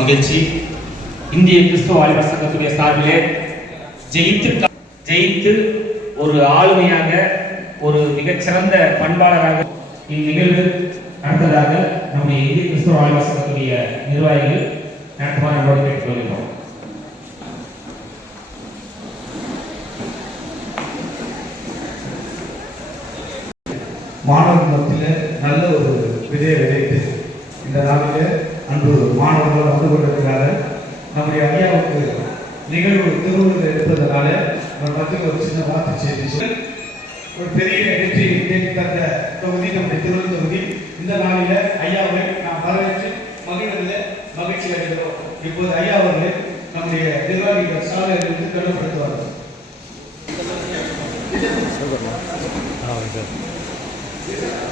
மகிழ்ச்சி. இந்திய கிறிஸ்துவ வாலிபர் சங்கத்துடைய சார்பிலே ஜெயித்து ஜெயித்து ஒரு ஆளுமையாக ஒரு மிகச்சிறந்த பண்பாளராக இந்நிகழ்வு நடந்ததாக நம்முடைய இந்திய கிறிஸ்துவ வாலிபர் சங்கத்துடைய நிர்வாகிகள் நடத்துமாறு நம்மளோடு கேட்டுக்கொள்கிறோம். மாணவ மாணவர்கள் வந்து கொண்டிருக்கிறாங்க நம்முடைய ஐயாவுக்கு நிகழ்வு திருவள்ளுவர் இருந்ததுனால நம்ம மத்தியில் ஒரு சின்ன வார்த்தை செய்தி ஒரு பெரிய வெற்றி தந்த தொகுதி நம்முடைய திருவள்ளுவர் தொகுதி. இந்த நாளில் ஐயாவை நாம் வரவேற்று மகிழ்வதில் மகிழ்ச்சி அடைகிறோம். இப்போது ஐயா அவர்கள் நம்முடைய நிர்வாகிகள் சாலையிலிருந்து கடுப்படுத்துவார்கள் Thank you.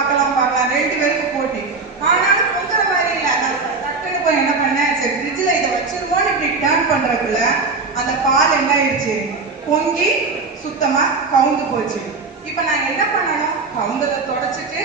பார்க்கலாம் பார்க்கலாம். ரெண்டு பேருக்கு போட்டி. ஆனாலும் பொங்குற மாதிரி இல்லை. நான் டக்குன்னு போய் என்ன பண்ணேன்? சரி ஃப்ரிட்ஜில் இதை வச்சிருவோம்னு இப்படி டேர்ன் பண்ணுறதுக்குள்ள அந்த பால் என்ன ஆயிடுச்சு? பொங்கி சுத்தமாக கவுந்து போச்சு. இப்போ நான் என்ன பண்ணணும்? கவுந்ததை தொடச்சிட்டு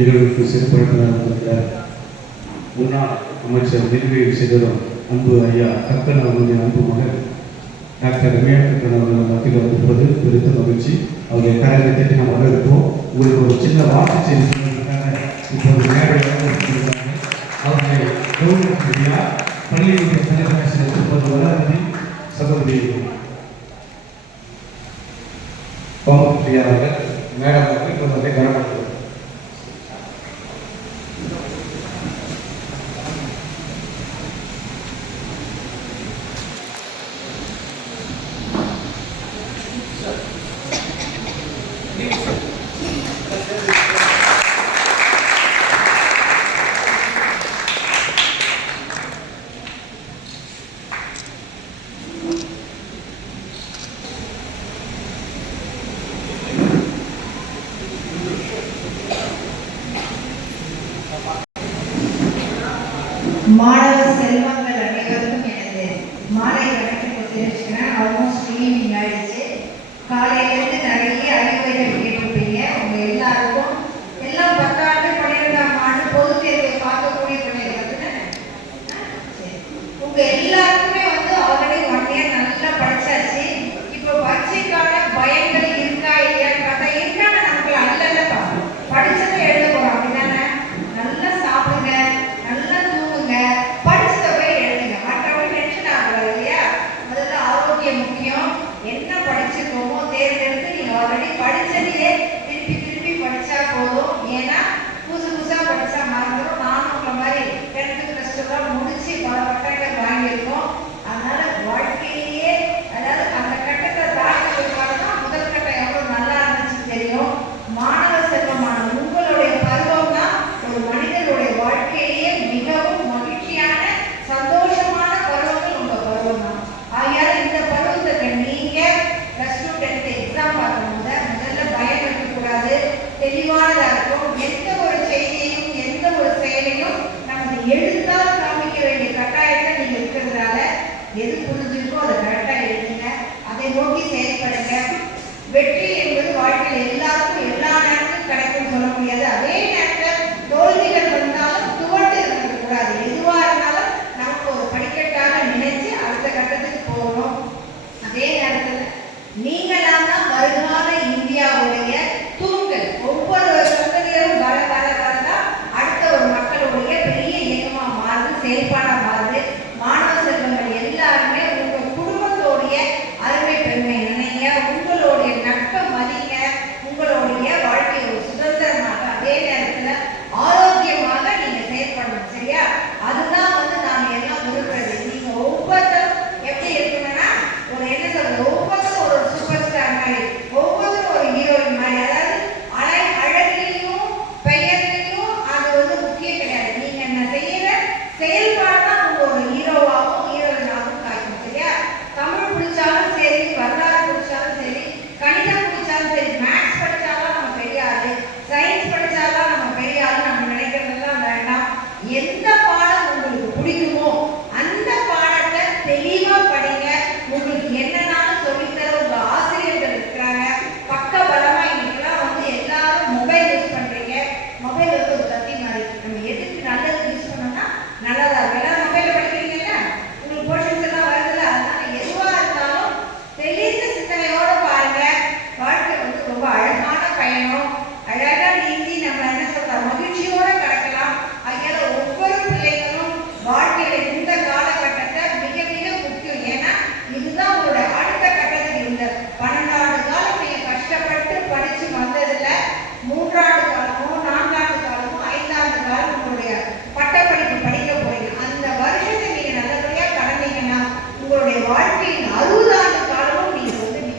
நிகழ்வுக்கு சிறப்புற முன்னாள் அமைச்சர் நிர்வே சிதரம் அன்பு ஐயா கக்கன் அவர்களின் அன்பு மகன். டாக்டர் ரமேஷன் அவர்கள் மத்தியில் வந்திருப்பது பெருத்த மகிழ்ச்சி. அவருடைய கரையை தட்டி நம்ம வரவேற்போம். உங்களுக்கு ஒரு சின்ன வாக்கு செய்தி இப்போது நேரடியாக அவருடைய கௌரவ பள்ளியுடைய தலைவாசியர் இப்போது வளர்ந்து சகோதரி பம்பு அவர்கள் மேடம் அவர்கள் கொஞ்சம் கனப்படுத்த continuar la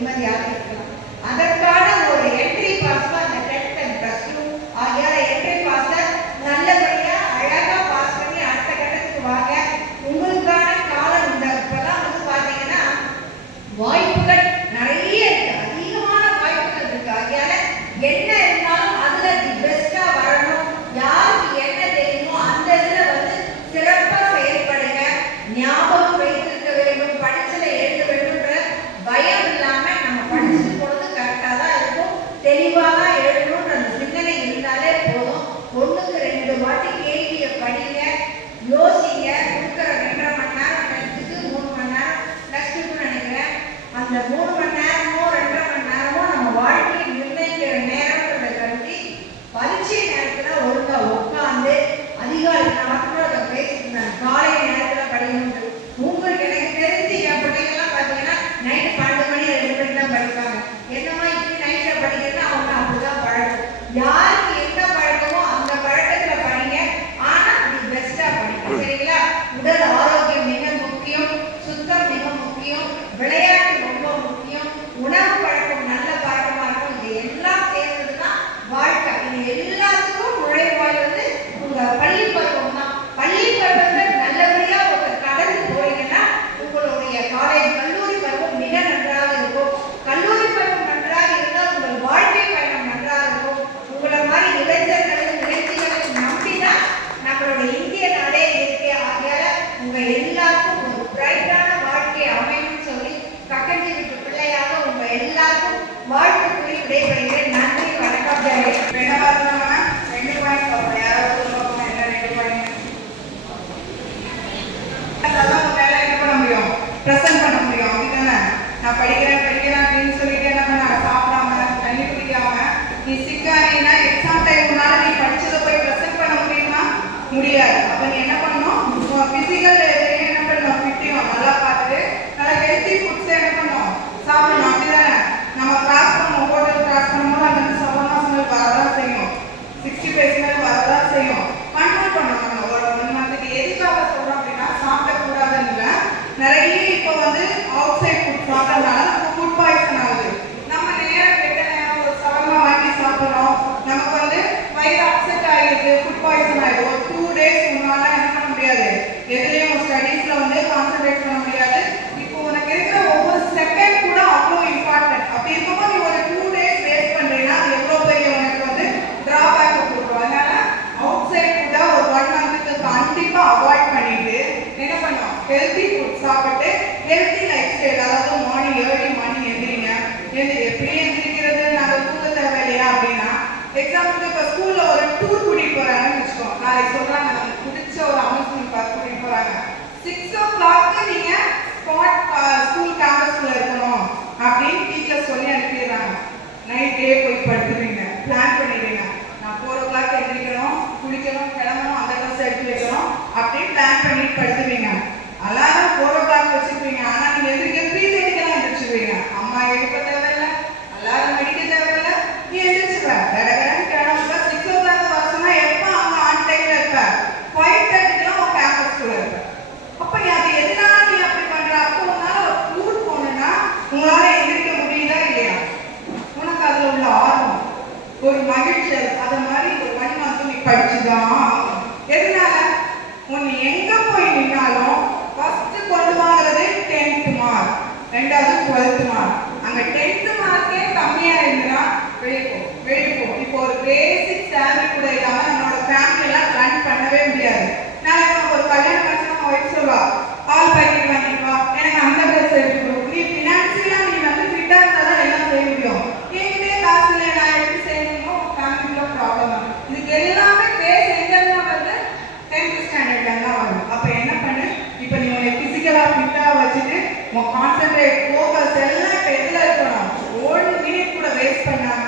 நீங்க வந்து நிம்மதியாக பரீட்சை நேரத்துல ஒழுங்கா உட்காந்து அதிகாலை பண்ணணும் நைட்டே போய் படுத்துறீங்க பிளான் பண்ணிடுறீங்க நான் ஃபோர் ஓ கிளாக் எழுந்திரிக்கணும் குளிக்கணும் கிளம்பணும் அந்த ட்ரெஸ் எடுத்து வைக்கணும். அப்படின்னு பிளான் பண்ணி படுத்துவீங்க அலாரம் ஃபோர் ஓ கிளாக் வச்சிருப்பீங்க. ஆனால் நீங்கள் எந்திரிக்க த்ரீ தேர்ட்டிக்கெல்லாம் எழுந்திரிச்சிருவீங்க அம்மா எழுப்ப தேவையில்லை அலாரம் அடிக்க தேவையில்லை. நீ எழுந்திரிச்சிருவேன் வேற வேறு கிளம்புல சிக்ஸ் ஓ கிளாக் வரச்சுன்னா எப்போ அவங்க ஆன் டைமில் இருப்ப? ஃபைவ் தேர்ட்டிக்கெல்லாம் உன் கேம்பஸ்க்குள்ளே இருப்ப. அப்போ நீ அது எதனால நீ அப்படி பண்ணுற அப்போ உன்னால் டூர் போகணுன்னா உங்களால் கார்பரேட் ஹோம்ஒர்க்ஸ் எல்லாம் இப்போ எதில் இருக்கணும். ஒரு மினிட் கூட வேஸ்ட் பண்ணாம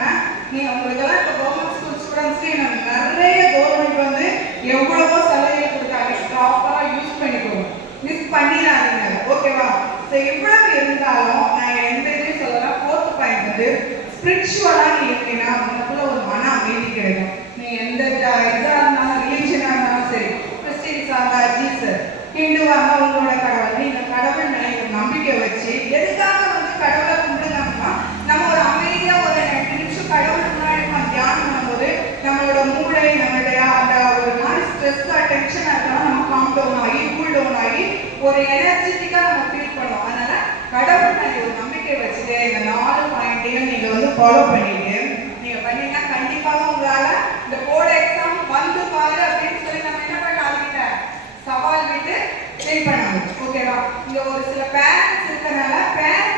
நீ உங்களுக்கெல்லாம் இப்போ கவர்மெண்ட் ஸ்கூல் ஸ்டூடெண்ட்ஸ்க்கு எனக்கு நிறைய கவர்மெண்ட் வந்து எவ்வளவோ சலுகை கொடுத்தாங்க ப்ராப்பராக யூஸ் பண்ணிக்கோங்க. மிஸ் பண்ணிடாதீங்க. ஓகேவா ஸோ இவ்வளவு இருந்தாலும் நான் எந்த இதையும் சொல்லலாம் ஃபோர்த் பாயிண்ட் வந்து ஸ்பிரிச்சுவலாக நீ எப்படின்னா ஒரு எனர்ஜெட்டிக்கா நம்ம ஃபீல் பண்ணுவோம். அதனால கடவுள் மேலே ஒரு நம்பிக்கை வச்சுட்டு இந்த நாலு பாயிண்டையும் நீங்க வந்து ஃபாலோ பண்ணிட்டு நீங்க பண்ணீங்கன்னா கண்டிப்பாக உங்களால இந்த போர்டு எக்ஸாம் வந்து பாரு அப்படின்னு சொல்லி நம்ம என்ன பண்ண ஆரம்பிக்கிட்ட சவால் விட்டு ஃபீல் பண்ணணும் ஓகேவா இங்க ஒரு சில பேரண்ட்ஸ் இருக்கிறனால பேரண்ட்ஸ்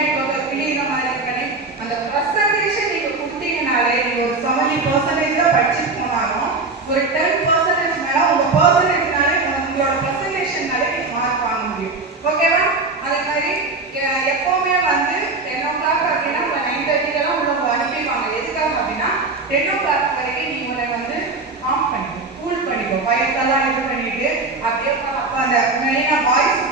பின்னாடி போக மாதிரி பண்ணி அந்த ப்ரெசன்டேஷன் நீங்கள் கொடுத்தீங்கனாலே ஒரு செவன்டி பர்சன்டேஜ் தான் படிச்சுட்டு போனாலும் ஒரு டென் பர்சன்டேஜ் மேலே உங்கள் உங்களோட ப்ரெசன்டேஷன்னாலே மார்க் வாங்க முடியும். ஓகேவா அதே மாதிரி எப்போவுமே வந்து டென் ஓ கிளாக் அப்படின்னா உங்களை நைன் தேர்ட்டிக்கெல்லாம் உள்ள அனுப்பிடுவாங்க எதுக்காக அப்படின்னா டென் ஓ கிளாக் வரைக்கும் நீங்கள் வந்து ஆஃப் பண்ணிக்கோ கூல் பண்ணிக்கோ. வயசெல்லாம் இது பண்ணிட்டு அப்படியே அப்போ அந்த மெயினாக பாய்ஸ்